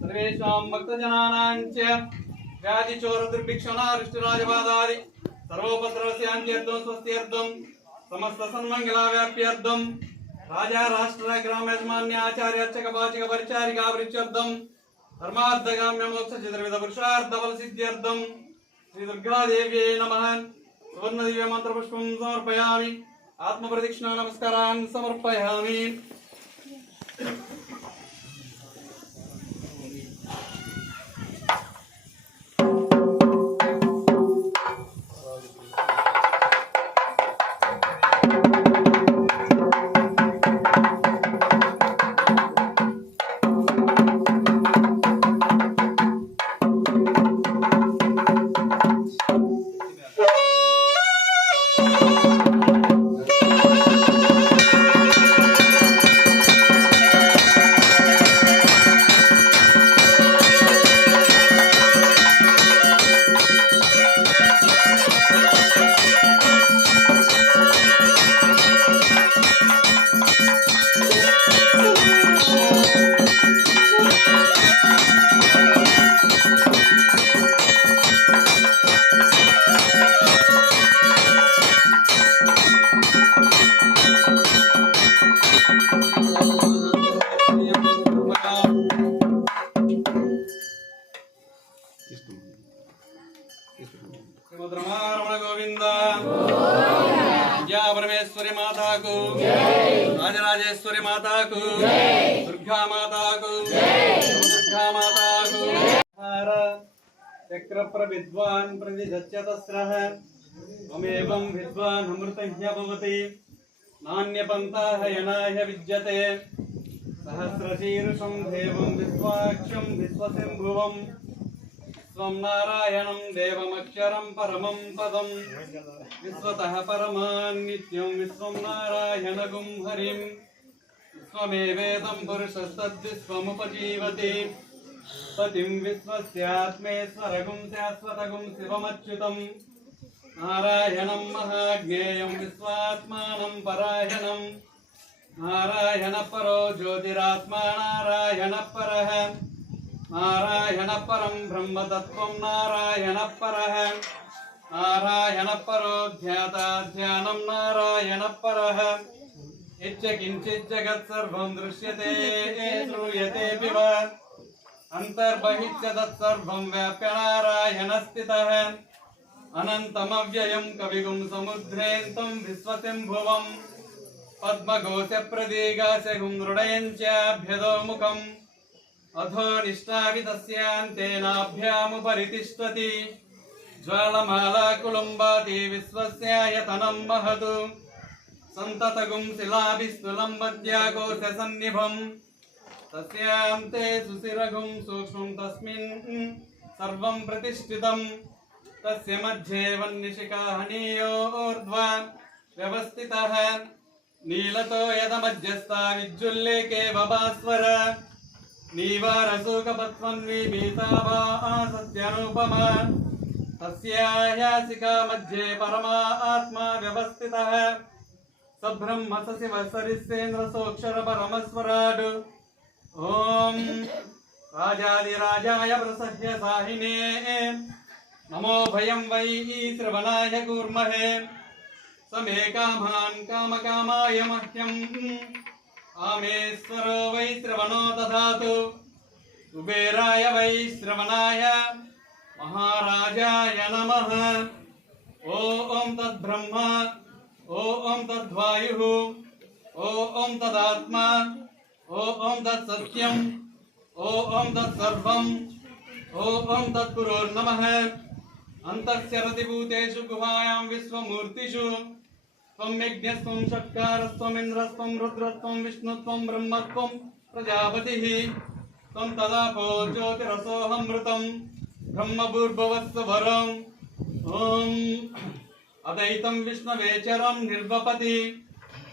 सर्वेषां भक्तजनानां च व्याधिचोरदुर्भिक्षणारिष्टराजबाधादि सर्वोपद्रवस्यान्त्यर्थं स्वस्त्यर्थं समस्त सन्मङ्गलाव्याप्त्यर्थं राजा राष्ट्र ग्राम यजमान्य आचार्य अर्चक वाचिक परिचारिका वृक्षर्थं धर्मार्थगाम्य मोक्ष चतुर्विध पुरुषार्थ बल सिद्ध्यर्थं श्री दुर्गा देव्यै नमः सुवर्ण दिव्य मंत्र पुष्पं समर्पयामि आत्म प्रदक्षिणा नमस्कारान् समर्पयामि। परमेश्वरी माता को राजराजेश्वरी माता को दुर्गा माता को दुर्गा माता को चक्र प्रविद्वान् प्रतिदच्यतस्रः त्वमेवं विद्वान् अमृतज्ञ भवति नान्यपन्थाः यनाय विद्यते सहस्रशीर्षं देवं विश्वाक्षं विश्वसिंभुवं स्वं नारायणं देवमक्षरं परमं पदं विश्वतः परमान् नित्यं विश्वं नारायणगुं हरिं विश्वमेवेदं पुरुषस्तद्विश्वमुपजीवति पतिं विश्वस्यात्मेश्वरगुं शाश्वतगुं शिवमच्युतं नारायणं महाज्ञेयं विश्वात्मानं परायणं नारायणपरो ज्योतिरात्मा नारायणपरः नारायण परं ब्रह्म तत्त्वं नारायण परः नारायण परो ध्याता ध्यानं नारायण परः यच्च किञ्चित् जगत् सर्वं दृश्यते श्रूयते विव अन्तर्बहिश्च तत्सर्वं व्याप्य नारायण स्थितः अनन्तमव्ययं कविगुं समुद्रेऽन्तं विश्वसिंभुवं पद्मघोषप्रदीगाशगुं मृडयञ्चाभ्यदोमुखम् अधो निष्ठाविदस्यान्तेनाभ्यामुपरि तिष्ठति ज्वालमालाकुलुम्बाति विश्वस्यायतनं महत् सन्ततगुं शिलाभिस्तुलम्बद्याकोशसन्निभं तस्यान्ते सुशिरगुं सूक्ष्मं तस्मिन् सर्वं प्रतिष्ठितं तस्य मध्ये वह्निशिखाहनीयोर्ध्वा व्यवस्थितः नीलतो यदमध्यस्था विज्जुल्लेके वभास्वर नीवारसूकपत्वन्वीमीताभा सत्यानुपमा तस्यायासिका मध्ये परमात्मा व्यवस्थितः सब्रह्म सशिव सरिस्तेन्द्रसोऽक्षर परमस्वराड् ॐ राजाधिराजाय प्रसह्य साहिने नमो भयं वै श्रवणाय कूर्महे समे कामान् कामकामाय मह्यम् आमेश्वरो वै श्रवणो दधातु कुबेराय वै श्रवणाय महाराजाय नमः। ॐ तद्ब्रह्म ॐ तद्वायुः ॐ तदात्मा ॐ तत्सत्यम् ॐ तत्सर्वम् ॐ तत्पुरोर्नमः। अन्तःस्यरति भूतेषु गुहायां विश्वमूर्तिषु त्वं यज्ञस्त्वं षट्कारस्त्वमिन्द्रस्त्वं रुद्रस्त्वं विष्णुत्वं ब्रह्मत्वं प्रजापतिः त्वं तदापो ज्योतिरसोऽहमृतं ब्रह्मभूर्भुवस्सुवरम् ॐ अदैतं विष्णवेचरं निर्वपति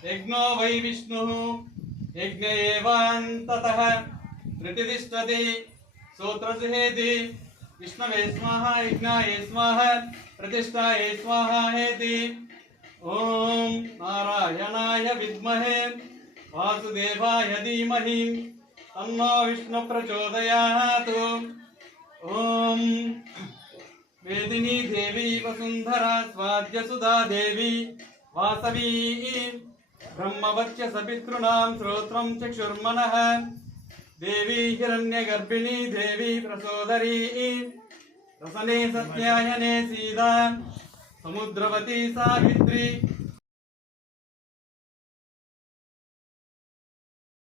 यज्ञो वै विष्णुः यज्ञ एवान्ततः प्रतिष्ठति सूत्रजुहेति विष्णवे स्वाहा यज्ञाय स्वाहा प्रतिष्ठाय स्वाहा हेति ओम नारायणाय विद्महे वासुदेवाय धीमहि तन्नो विष्णु प्रचोदयात् ओम वेदिनी देवी वसुंधरा स्वाद्यसुधा देवी वासवी ब्रह्मवच्च सपितॄणां श्रोत्रं चक्षुर्मनः देवी हिरण्यगर्भिणी देवी प्रसोदरी रसने सत्यायने सीता समुद्रवती सावित्री